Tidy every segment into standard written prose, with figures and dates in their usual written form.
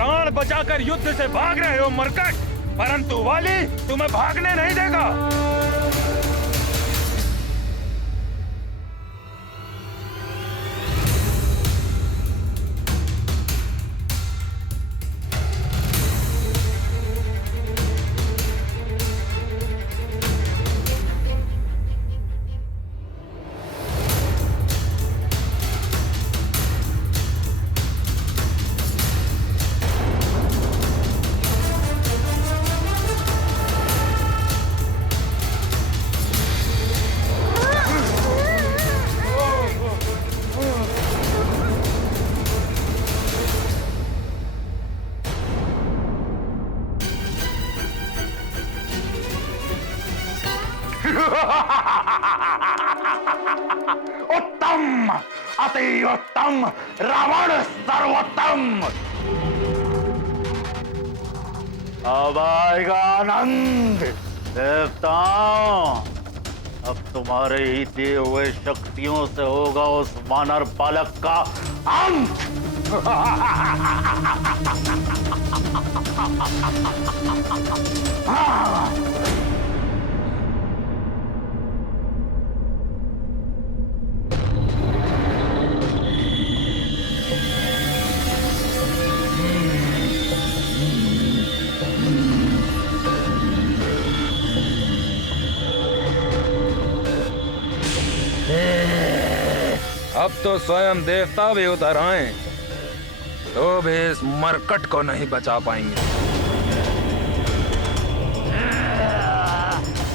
प्राण बचाकर युद्ध से भाग रहे हो मरकट, परंतु वाली तुम्हें भागने नहीं देगा। उत्तम, अति उत्तम, रावण सर्वोत्तम। अब आएगा आनंद देवताओं। अब तुम्हारे ही दिए हुए शक्तियों से होगा उस वानर बालक का अंत। अब तो स्वयं देवता भी उधर आए तो भी इस मरकट को नहीं बचा पाएंगे।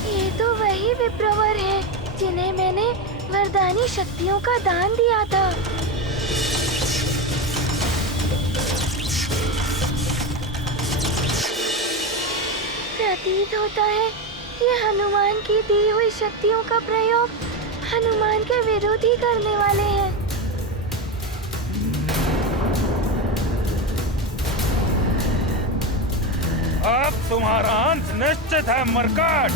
ये तो वही विप्रवर है जिन्हें मैंने वरदानी शक्तियों का दान दिया था। प्रतीत होता है ये हनुमान की दी हुई शक्तियों का प्रयोग हनुमान के विरोध ही करने वाले हैं। अब तुम्हारा अंत निश्चित है मरकट।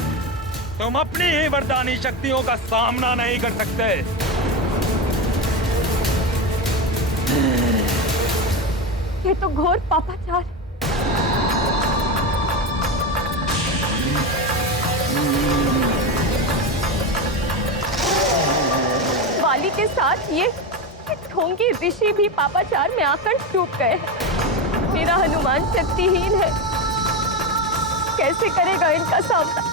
तुम अपनी ही वरदानी शक्तियों का सामना नहीं कर सकते। ये तो घोर पापाचार। वाली के साथ ये ढोंगी ऋषि भी पापाचार में आकर डूब गए हैं। मेरा हनुमान शक्तिहीन है, कैसे करेगा इनका सामना?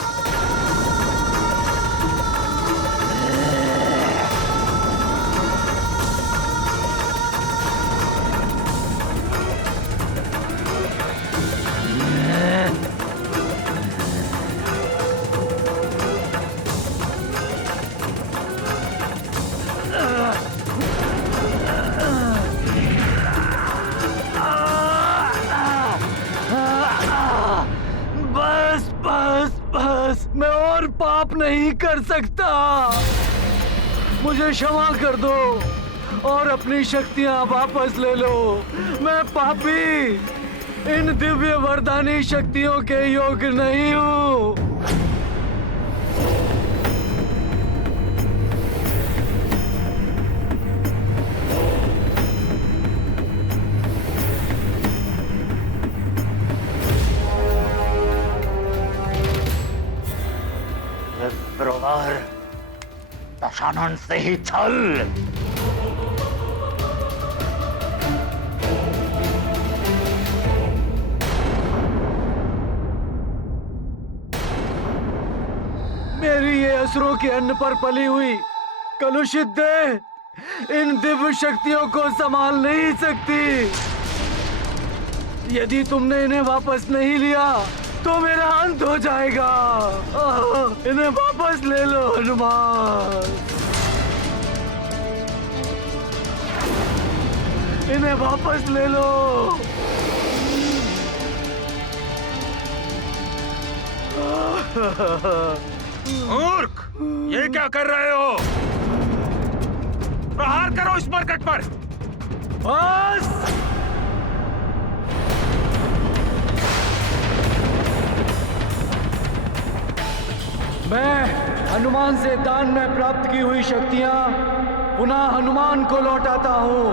मैं और पाप नहीं कर सकता। मुझे क्षमा कर दो और अपनी शक्तियां वापस ले लो। मैं पापी इन दिव्य वरदानी शक्तियों के योग्य नहीं हूँ। विप्रवर, दशानन से ही छल। मेरी ये असुरों के अन्न पर पली हुई कलुषित देह इन दिव्य शक्तियों को संभाल नहीं सकती। यदि तुमने इन्हें वापस नहीं लिया तो मेरा अंत हो जाएगा। इन्हें वापस ले लो हनुमान, इन्हें वापस ले लो। मूर्ख, ये क्या कर रहे हो? प्रहार करो इस मरकट पर। बस मैं हनुमान से दान में प्राप्त की हुई शक्तियां पुनः हनुमान को लौटाता हूं।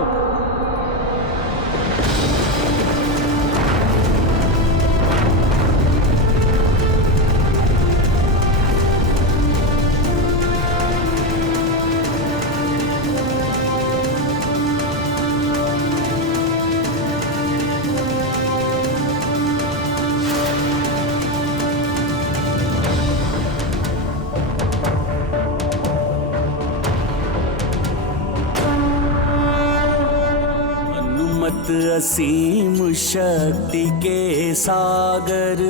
असीम शक्ति के सागर,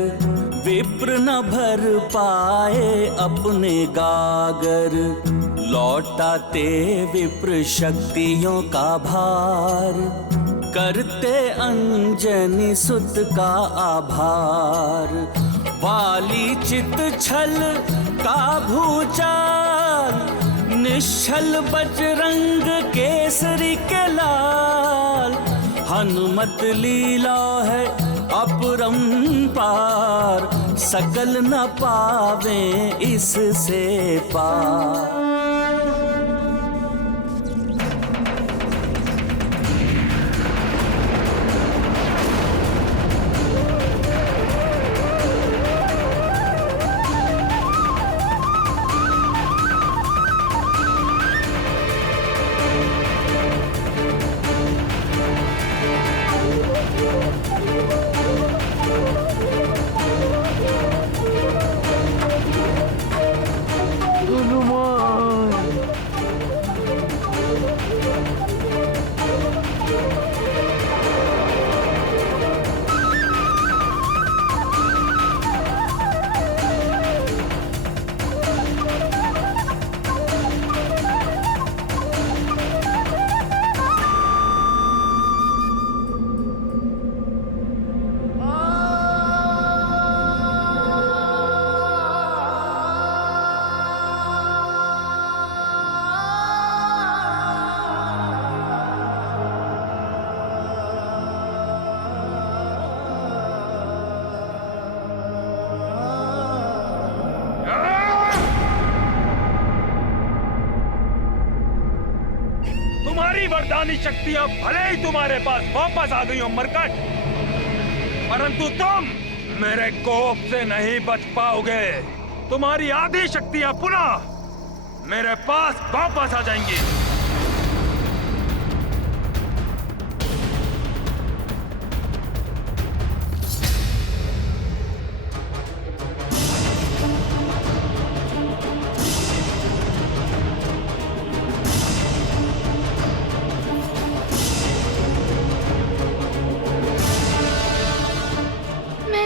विप्र न भर पाए अपने गागर। लौटाते विप्र शक्तियों का भार, करते अंजनी सुत का आभार। वाली चित छल का भूचाल, निश्चल बजरंग केसरी के लाल। हनुमत लीला है अपरंपार, सकल न पावे इससे पार। तुम्हारी वरदानी शक्तियां भले ही तुम्हारे पास वापस आ गई हो मरकट, परंतु तुम मेरे कोप से नहीं बच पाओगे। तुम्हारी आधी शक्तियां पुनः मेरे पास वापस आ जाएंगी।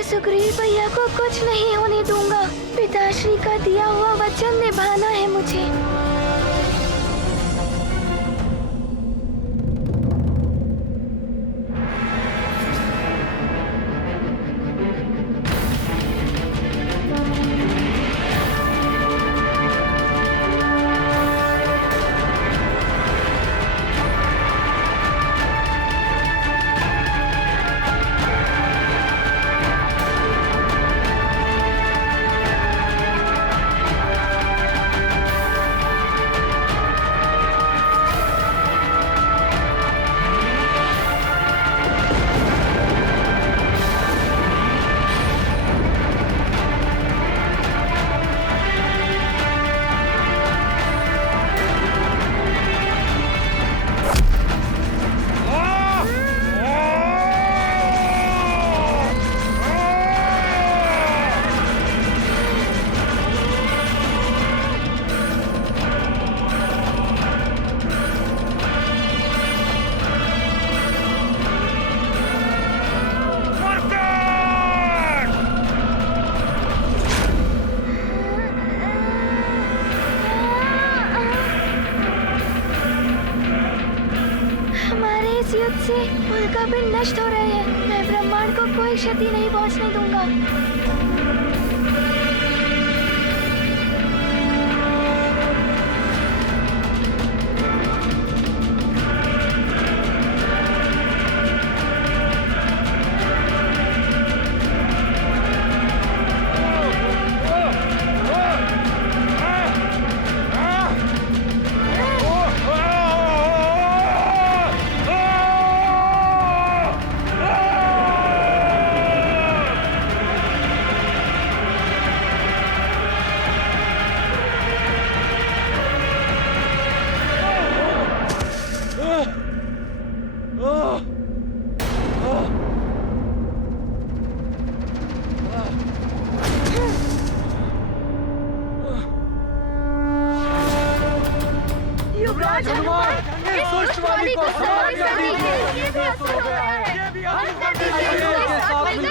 सुग्रीव भैया को कुछ नहीं होने दूंगा। पिताश्री का दिया हुआ वचन निभाना है मुझे। से उल्कापिंड नष्ट हो रहे हैं। मैं ब्रह्मांड को कोई क्षति नहीं पहुंचने दूंगा।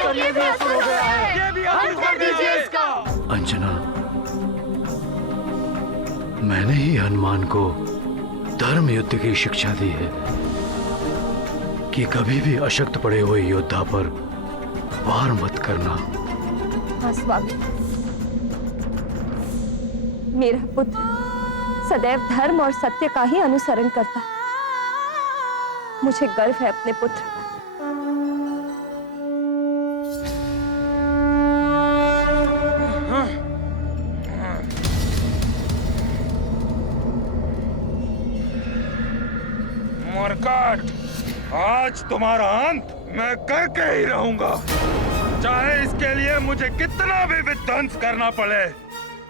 पर ये भी असर हो गया है। ये भी असर कर दीजिए इसका। अंजना, मैंने ही हनुमान को धर्म युद्ध की शिक्षा दी है कि कभी भी अशक्त पड़े हुए योद्धा पर वार मत करना। हाँ स्वामी, मेरा पुत्र सदैव धर्म और सत्य का ही अनुसरण करता। मुझे गर्व है अपने पुत्र पर। मरकट, आज तुम्हारा अंत मैं करके ही रहूंगा, चाहे इसके लिए मुझे कितना भी विध्वंस करना पड़े,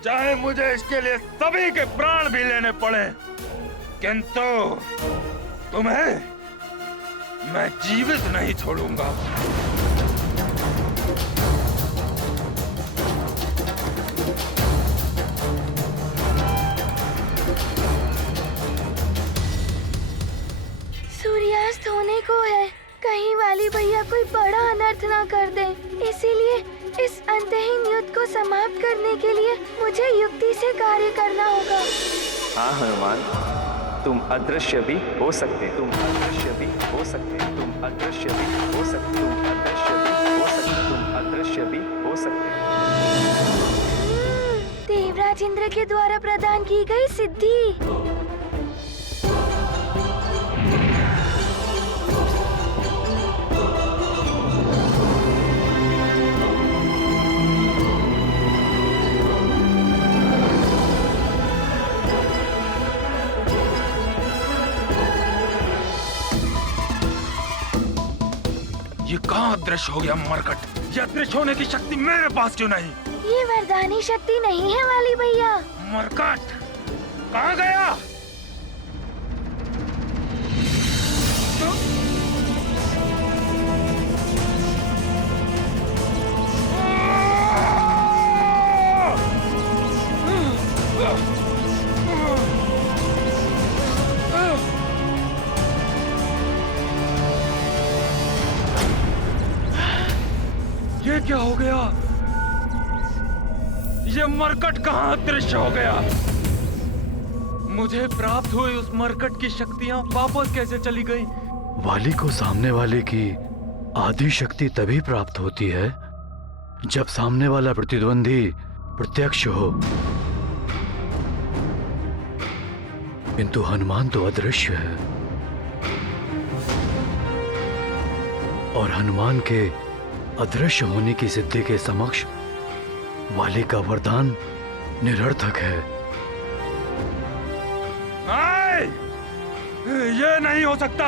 चाहे मुझे इसके लिए सभी के प्राण भी लेने पड़े, किंतु तुम्हें मैं जीवित नहीं छोड़ूंगा। सूर्यास्त होने को है, कहीं वाली भैया कोई बड़ा अनर्थ ना कर दे, इसीलिए इस अंतहीन युद्ध को समाप्त करने के लिए मुझे युक्ति से कार्य करना होगा। हाँ हनुमान, तुम अदृश्य भी हो सकते, तुम अदृश्य भी हो सकते, तुम अदृश्य भी हो सकते, तुम अदृश्य भी हो सकते, तुम अदृश्य भी हो सकते। देवराज इंद्र के द्वारा प्रदान की गई सिद्धि। ये कहाँ अदृश्य हो गया मरकट? ये अदृश्य होने की शक्ति मेरे पास क्यों नहीं? ये वरदानी शक्ति नहीं है वाली भैया। मरकट कहाँ गया? ये क्या हो गया? ये मरकट कहाँ अदृश्य हो गया? मुझे प्राप्त हुई उस मरकट की शक्तियाँ वापस कैसे चली गई? वाली को सामने वाले की आदि शक्ति तभी प्राप्त होती है जब सामने वाला प्रतिद्वंदी प्रत्यक्ष हो, किंतु हनुमान तो अदृश्य है और हनुमान के अदृश्य होने की सिद्धि के समक्ष वाली का वरदान निरर्थक है। ये नहीं हो सकता।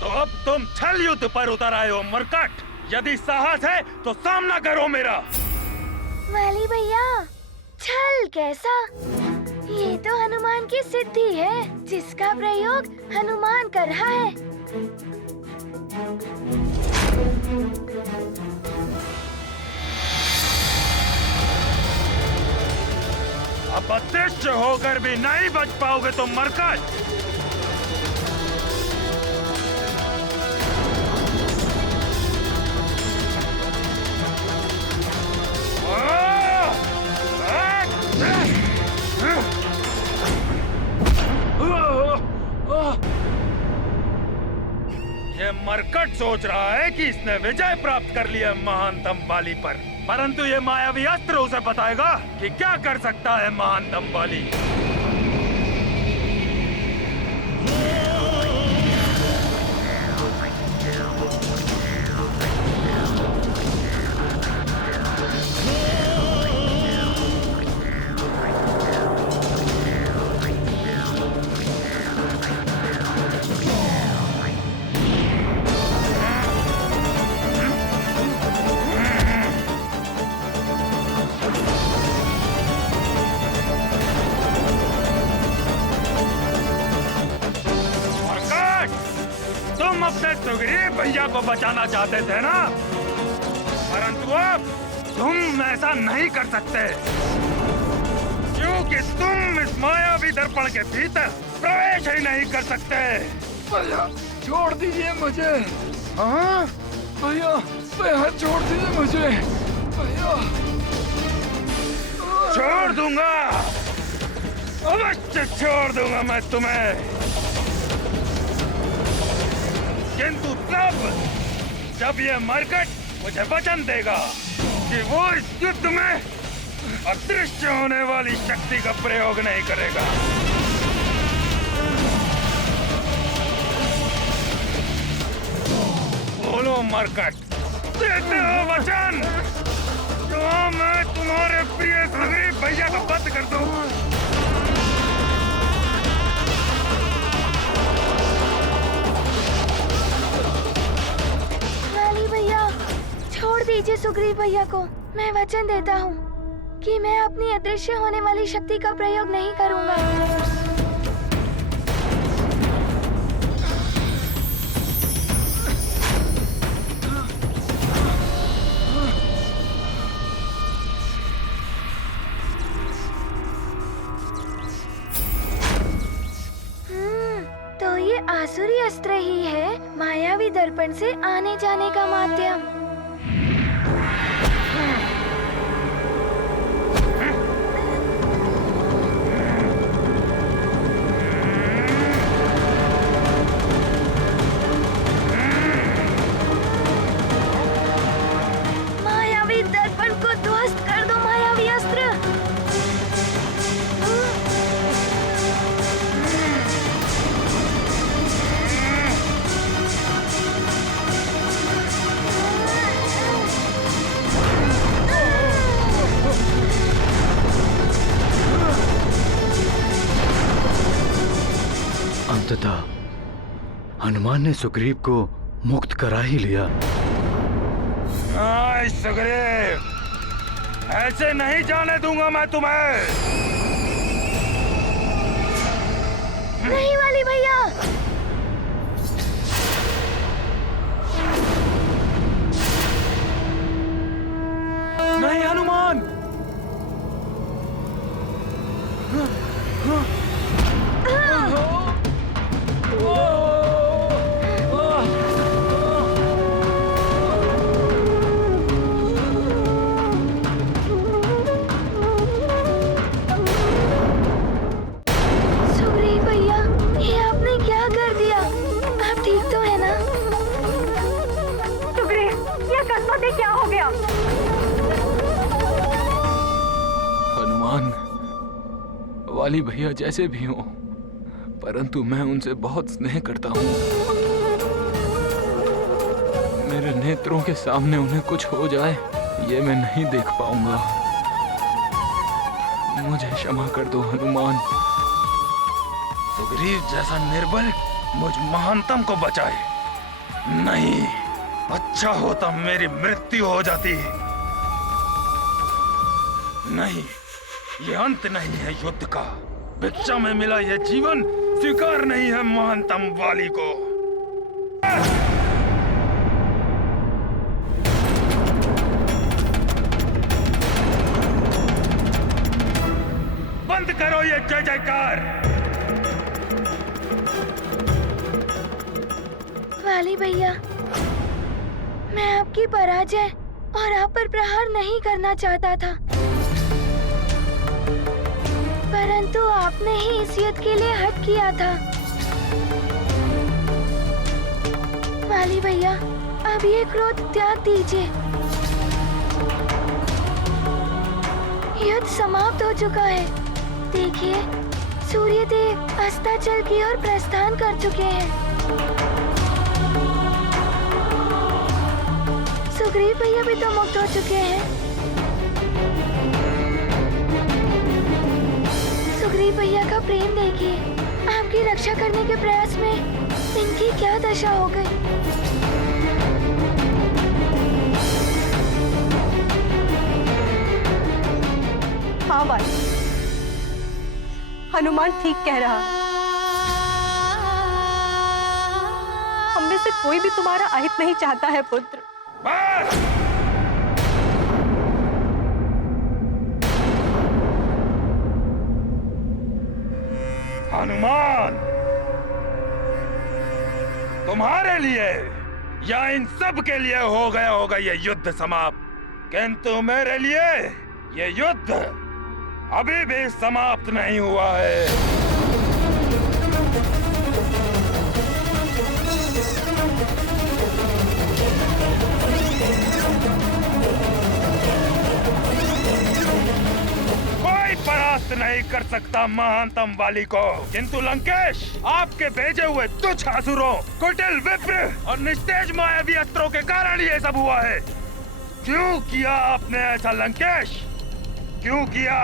तो अब तुम छल युद्ध पर उतर आए हो मरकट। यदि साहस है तो सामना करो मेरा। वाली भैया, छल कैसा? ये तो हनुमान की सिद्धि है जिसका प्रयोग हनुमान कर रहा है। अब अदृश्य होकर भी नहीं बच पाओगे तो मरकट। ये मरकट सोच रहा है कि इसने विजय प्राप्त कर लिया महानतम वाली पर, परंतु ये मायावी अस्त्र उसे बताएगा कि क्या कर सकता है महानतम वाली। सुग्रीव भैया को बचाना चाहते थे ना, परंतु अब तुम ऐसा नहीं कर सकते क्योंकि तुम इस मायावी दर्पण के भीतर प्रवेश ही नहीं कर सकते। भैया छोड़ दीजिए मुझे। हाँ भैया भैया छोड़ दीजिए मुझे भैया। छोड़ दूंगा, अवश्य छोड़ दूंगा मैं तुम्हें, किंतु तब जब ये मरकट मुझे वचन देगा कि वो इस युद्ध में अदृश्य होने वाली शक्ति का प्रयोग नहीं करेगा। बोलो मरकट, देते हो वचन तो मैं तुम्हारे प्रिय सुग्रीव भैया का वध कर दूं। वाली भैया छोड़ दीजिए सुग्रीव भैया को। मैं वचन देता हूँ कि मैं अपनी अदृश्य होने वाली शक्ति का प्रयोग नहीं करूँगा। तो ये आसुरी अस्त्र ही है, मायावी दर्पण से आने जाने का माध्यम। मायावी दर्पण को ध्वस्त कर दो मायावी अस्त्र। अंततः हनुमान ने सुग्रीव को मुक्त करा ही लिया। नहीं सुग्रीव, ऐसे नहीं जाने दूंगा मैं तुम्हें। नहीं वाली भैया। नहीं हनुमान। सुग्रीव भैया, ये आपने क्या कर दिया? आप ठीक तो है ना? सुग्रीव, ये अकस्मात क्या हो गया? हनुमान, वाली भैया जैसे भी हों, परंतु मैं उनसे बहुत स्नेह करता हूँ। मेरे नेत्रों के सामने उन्हें कुछ हो जाए, ये मैं नहीं देख पाऊंगा। मुझे क्षमा कर दो हनुमान। सुग्रीव जैसा निर्बल मुझ महानतम को बचाए। नहीं, अच्छा होता मेरी मृत्यु हो जाती। नहीं, ये अंत नहीं है युद्ध का। भिक्षा में मिला यह जीवन स्वीकार नहीं है महानतम वाली को। बंद करो ये जय जयकार। वाली भैया, मैं आपकी पराजय और आप पर प्रहार नहीं करना चाहता था, परंतु आपने ही इस युद्ध के लिए हट किया था। वाली भैया, अब ये क्रोध त्याग दीजिए। युद्ध समाप्त हो चुका है। देखिए, सूर्य देव अस्ताचल की ओर प्रस्थान कर चुके हैं। सुग्रीव भैया भी तो मुक्त हो चुके हैं। सुग्रीव भैया का प्रेम देखिए। आपकी रक्षा करने के प्रयास में इनकी क्या दशा हो गई। हाँ भाई, हनुमान ठीक कह रहा। हम में से कोई भी तुम्हारा अहित नहीं चाहता है पुत्र। बस! हनुमान, तुम्हारे लिए या इन सब के लिए हो गया होगा ये युद्ध समाप्त, किंतु मेरे लिए ये युद्ध अभी भी समाप्त नहीं हुआ है। कोई परास्त नहीं कर सकता महानतम वाली को, किंतु लंकेश, आपके भेजे हुए तुच्छ असुरों, कुटिल विप्र और निस्तेज मायावी अस्त्रों के कारण ये सब हुआ है। क्यों किया आपने ऐसा लंकेश? क्यों किया?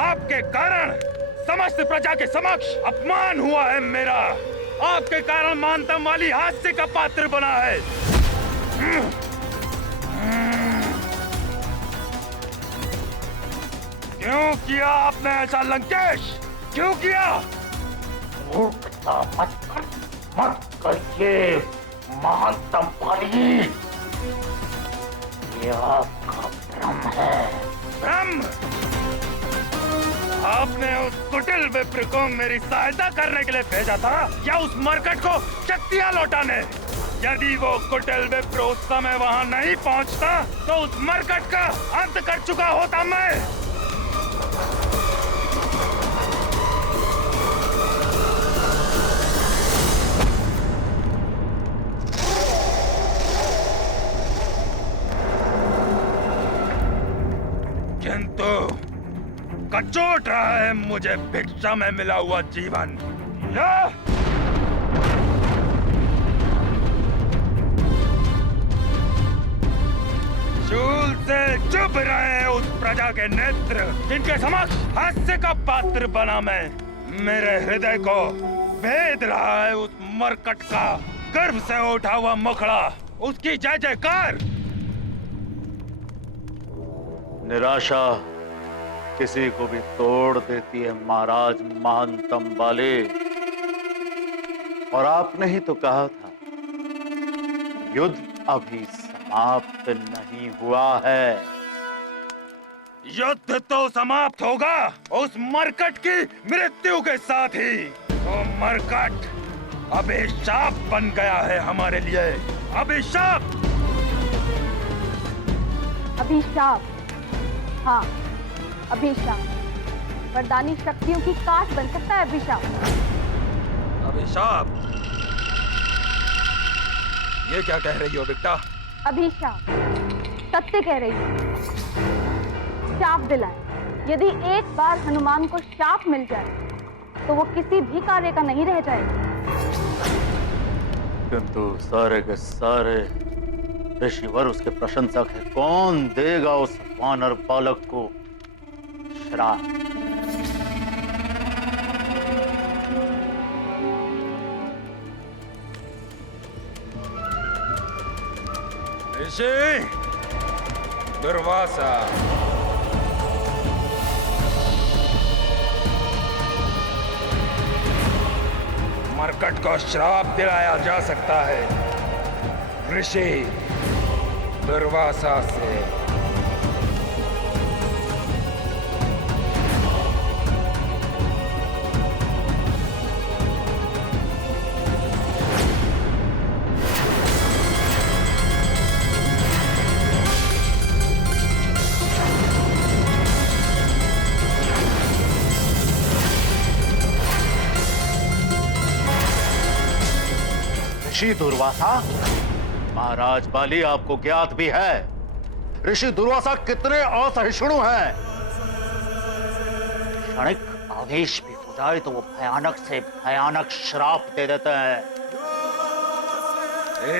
आपके कारण समस्त प्रजा के समक्ष अपमान हुआ है मेरा। आपके कारण महानतम वाली हास्य का पात्र बना है। क्यों किया आपने ऐसा लंकेश? क्यों किया? मूर्खता मत करिए महानतम वाली, ये आपका भ्रम है। भ्रम? आपने उस कुटिल विप्र को मेरी सहायता करने के लिए भेजा था या उस मरकट को शक्तियां लौटाने? यदि वो कुटिल विप्र उस समय वहां नहीं पहुंचता तो उस मरकट का अंत कर चुका होता मैं। किंतु कचोट रहा है मुझे भिक्षा में मिला हुआ जीवन। शूल से चुभ रहे हैं उस प्रजा के नेत्र जिनके समक्ष हास्य का पात्र बना मैं। मेरे हृदय को भेद रहा है उस मरकट का गर्भ से उठा हुआ मुखड़ा, उसकी जय जयकार। निराशा किसी को भी तोड़ देती है महाराज महानतम वाले। और आपने ही तो कहा था युद्ध अभी समाप्त नहीं हुआ है। युद्ध तो समाप्त होगा उस मरकट की मृत्यु के साथ ही। वो मरकट अभिशाप बन गया है हमारे लिए। अभिशाप। अभिशाप, हाँ अभिशाप। वरदानी शक्तियों की काट बन सकता है अभिशाप। अभिशाप? ये क्या कह रही हो बिट्टा? अभिशाप, सत्य कह रही हूँ। शाप दिलाए। यदि एक बार हनुमान को शाप मिल जाए तो वो किसी भी कार्य का नहीं रह जाएगा। किंतु सारे के सारे ऋषिवर उसके प्रशंसक है। कौन देगा उस वानर बालक को श्राप? ऋषि दुर्वासा, मरकट को श्राप दिलाया जा सकता है ऋषि दुर्वासा से। ऋषि दुर्वासा, महाराज बाली आपको ज्ञात भी है ऋषि दुर्वासा कितने असहिष्णु हैं। क्षणिक आवेश भी हो जाए तो वो भयानक से भयानक श्राप दे देते हैं।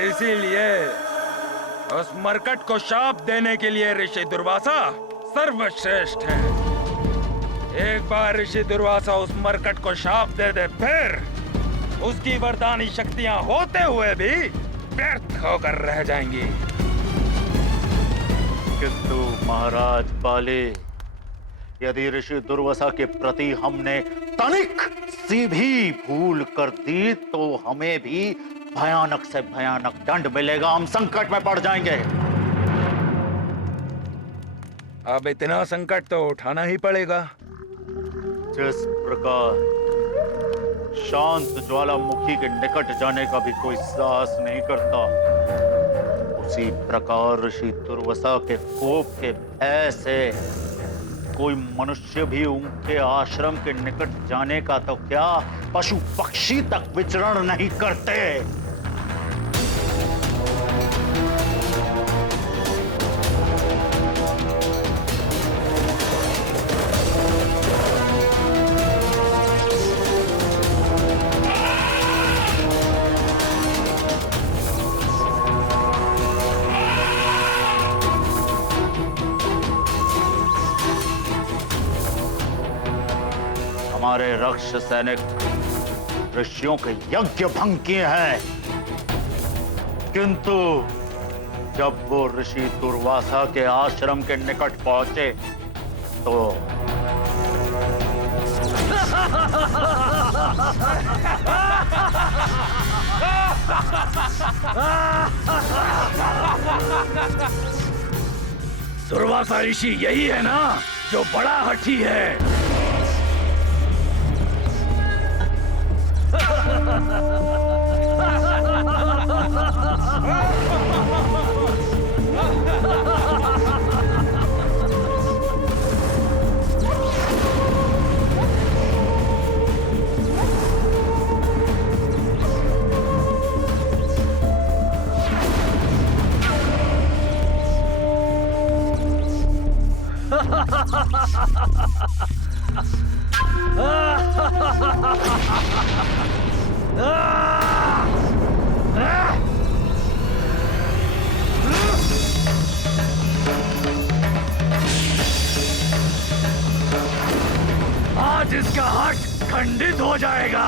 इसीलिए उस मरकट को शाप देने के लिए ऋषि दुर्वासा सर्वश्रेष्ठ है। एक बार ऋषि दुर्वासा उस मरकट को शाप दे दे, फिर उसकी वरदानी शक्तियां होते हुए भी व्यर्थ होकर रह जाएंगी। किंतु महाराज बाले, यदि ऋषि दुर्वासा के प्रति हमने तनिक सी भी भूल कर दी तो हमें भी भयानक से भयानक दंड मिलेगा। हम संकट में पड़ जाएंगे। अब इतना संकट तो उठाना ही पड़ेगा। जिस प्रकार शांत ज्वालामुखी के निकट जाने का भी कोई साहस नहीं करता, उसी प्रकार ऋषि दुर्वासा के कोप के भय से कोई मनुष्य भी उनके आश्रम के निकट जाने का तो क्या, पशु पक्षी तक विचरण नहीं करते। हमारे रक्ष सैनिक ऋषियों के यज्ञ भंग किए हैं, किंतु जब वो ऋषि दुर्वासा के आश्रम के निकट पहुंचे तो दुर्वासा ऋषि यही है ना जो बड़ा हठी है। आज इसका हट खंडित हो जाएगा।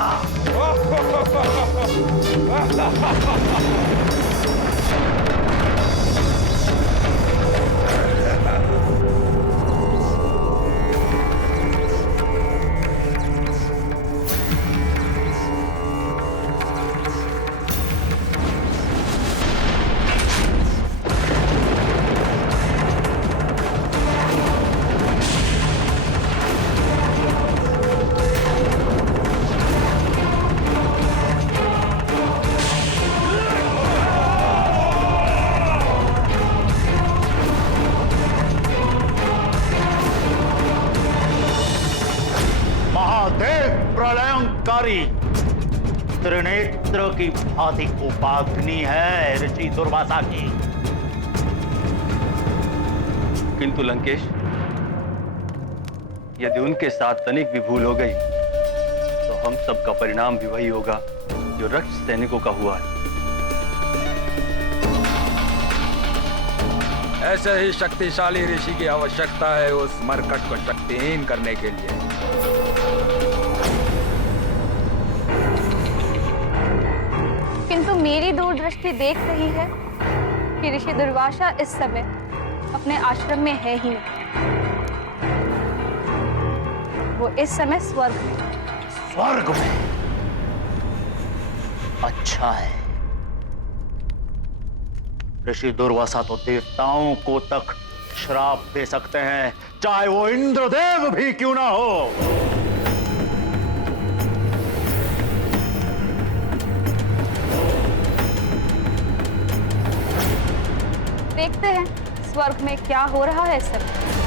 त्रिनेत्र की भांति उपाग्नि है ऋषि दुर्वासा की। किंतु लंकेश, यदि उनके साथ तनिक भी भूल हो गई तो हम सब का परिणाम भी वही होगा जो रक्त सैनिकों का हुआ है। ऐसे ही शक्तिशाली ऋषि की आवश्यकता है उस मरकट को शक्तिहीन करने के लिए। किंतु मेरी दूरदृष्टि देख रही है कि ऋषि दुर्वासा इस समय अपने आश्रम में है ही नहीं। वो इस समय स्वर्ग में। स्वर्ग में? अच्छा है। ऋषि दुर्वासा तो देवताओं को तक श्राप दे सकते हैं, चाहे वो इंद्रदेव भी क्यों ना हो। देखते हैं स्वर्ग में क्या हो रहा है इस समय।